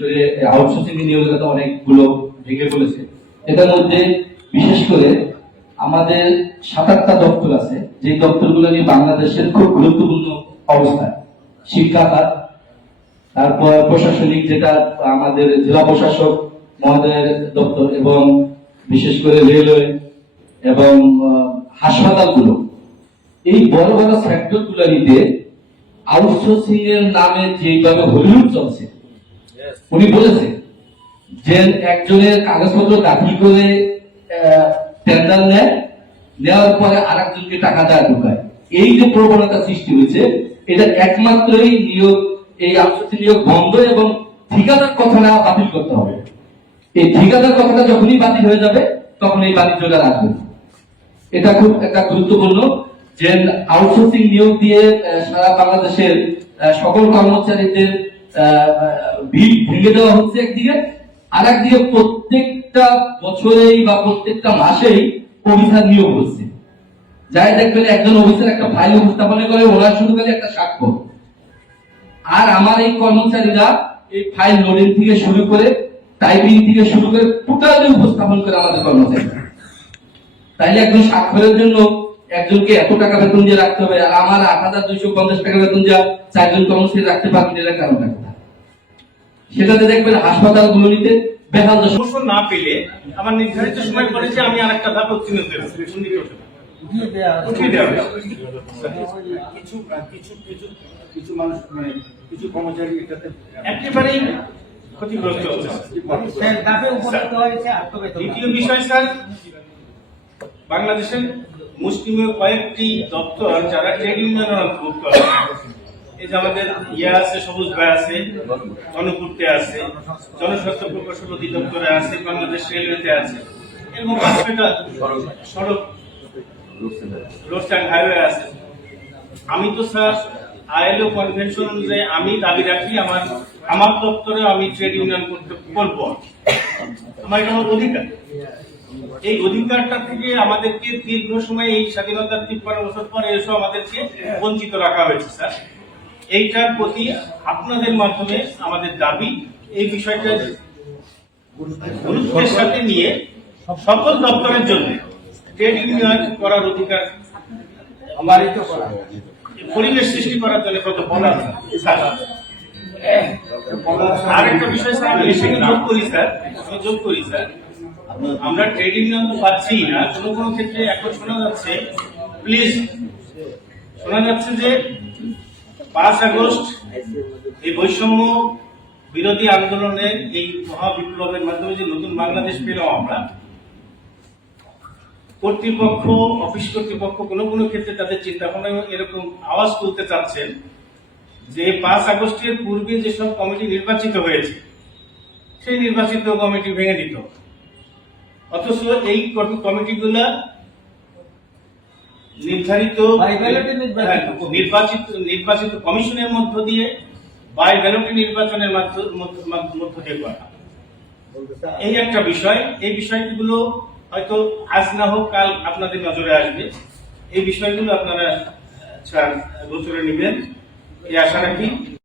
করে আউটসোর্সিং নিয়োগের তো অনেকগুলো ভেঙে পড়েছে। এটার মধ্যে বিশেষ করে আমাদের দপ্তর আছে, যে দপ্তরগুলো নিয়ে বাংলাদেশের খুব গুরুত্বপূর্ণ শিক্ষা খাত, তারপর প্রশাসনিক যেটা আমাদের জেলা প্রশাসক মহোদয়ের দপ্তর এবং বিশেষ করে রেলওয়ে এবং হাসপাতালগুলো। এই বড় বড় সেক্টরগুলো নিতে আউটসোর্সিং এর নামে যেভাবে হলিউড চলছে উনি বলেছেন যে একজনের কাগজপত্র দাখিল করে টেন্ডার নেয়, নেওয়ার পরে আর একজনকে টাকা দেওয়া ঢুকায়। এই যে প্রবণতা সৃষ্টি হয়েছে, এটা একমাত্রই নিয়োগ, এই আউটসোর্সিং নিয়োগ বন্ধ এবং ঠিকাদার কথাটা বাতিল করতে হবে। এই ঠিকাদার কথাটা যখনই বাতিল হয়ে যাবে, তখন এই বাণিজ্যটা রাখবে এটা খুব একটা গুরুত্বপূর্ণ যে আউটসোর্সিং নিয়োগ দিয়ে সারা বাংলাদেশের সকল কর্মচারীদের ভিড় ভেঙে দেওয়া হচ্ছে একদিকে। আর একদিকে প্রত্যেকটা বছরেই বা প্রত্যেকটা মাসেই অফিসার নিয়োগ হচ্ছে। যাই দেখবেন একজন অফিসার একটা ফাইল উপস্থাপনা করে ওরা শুরু করে একটা স্বাক্ষর। আর আমার এই কর্মচারীরা এই ফাইল লোডিং থেকে শুরু করে টাইপিং থেকে শুরু করে টোটালি উপস্থাপন করে আমাদের কর্মচারীরা। তাইলে একজন স্বাক্ষরের জন্য একজনকে এত টাকা বেতন দিয়ে রাখতে হবে আর আমার আট হাজার দুইশো পঞ্চাশ টাকা বেতন দিয়ে চারজন কর্মচারী রাখতে পারবেন এটা কারণ কথা সেটাতে দেখবেন হাসপাতাল গুলোতে বেহাল দশা। না পেলে আমার নির্ধারিত সময় পরে যে আমি আরেকটা ধাপ উত্তীর্ণ। কিছু কিছু কিছু কিছু মানুষ মানে কিছু কর্মচারী এটাতে একেবারেই ক্ষতিগ্রস্ত হচ্ছে। স্যার ধাপে উপনীত হয়েছে আত্মবেতন। দ্বিতীয় বিষয় স্যার বাংলাদেশের মুসলিমের কয়েকটি দপ্তর যারা ট্রেড ইউনিয়নের অন্তর্ভুক্ত এই যে আমাদের ইয়ে আছে, সবুজ ভাই আছে জনপূর্তে আছে জনস্বাস্থ্য প্রকৌশল অধিদপ্তরে আছে, বাংলাদেশ রেলওয়েতে আছে। ছয়টা সড়ক। রোড অ্যান্ড হাইওয়ে আছে। আমি তো স্যার আইএলও কনভেনশন অনুযায়ী আমি দাবি রাখি, আমার আমার দপ্তরে আমি ট্রেড ইউনিয়ন করতে করব আমার এটা আমার অধিকার। এই অধিকারটা থেকে আমাদেরকে দীর্ঘ সময় এই স্বাধীনতার তিপ্পান্ন বছর পরে এসে আমাদেরকে বঞ্চিত রাখা হয়েছে, স্যার। এইটার প্রতি আপনাদের মাধ্যমে আমাদের দাবি, এই বিষয়টা গুরুত্বের সাথে নিয়ে সকল দপ্তরের জন্য ট্রেড ইউনিয়ন করার অধিকার বাড়িতে করা পরিবেশ সৃষ্টি করার জন্য কত বলা স্যার? আর একটা বিষয়, স্যার, আমি যোগ করি, স্যার। যোগ করি, স্যার। আমরা ট্রেড ইউনিয়ন তো পাচ্ছি না কোনো কোনো ক্ষেত্রে এখন শোনা যাচ্ছে প্লিজ শোনা যাচ্ছে যে পাঁচ আগস্ট এই বৈষম্য বিরোধী আন্দোলনের এই মহাবিপ্লবের মাধ্যমে যে নতুন বাংলাদেশ পেলাম আমরা, কর্তৃপক্ষ, অফিস কর্তৃপক্ষ কোনো কোনো ক্ষেত্রে তাদের চিন্তা ভাবনা এরকম আওয়াজ তুলতে চাচ্ছেন যে পাঁচ আগস্টের পূর্বে যেসব কমিটি নির্বাচিত হয়েছে, সেই নির্বাচিত কমিটি ভেঙে দিত। অথচ এই কমি- কমিটিগুলা নির্ধারিত নির্বাচিত। হ্যাঁ, নির্বাচিত নির্বাচিত কমিশনের মধ্য দিয়ে বাই ব্যালট নির্বাচনের মধ্য দিয়ে করা। এই একটা বিষয়। এই বিষয়গুলো হয়তো আজ না হোক কাল আপনাদের নজরে আসবে। এই বিষয়গুলো আপনারা গোচরে নেবেন। এই আশা রাখি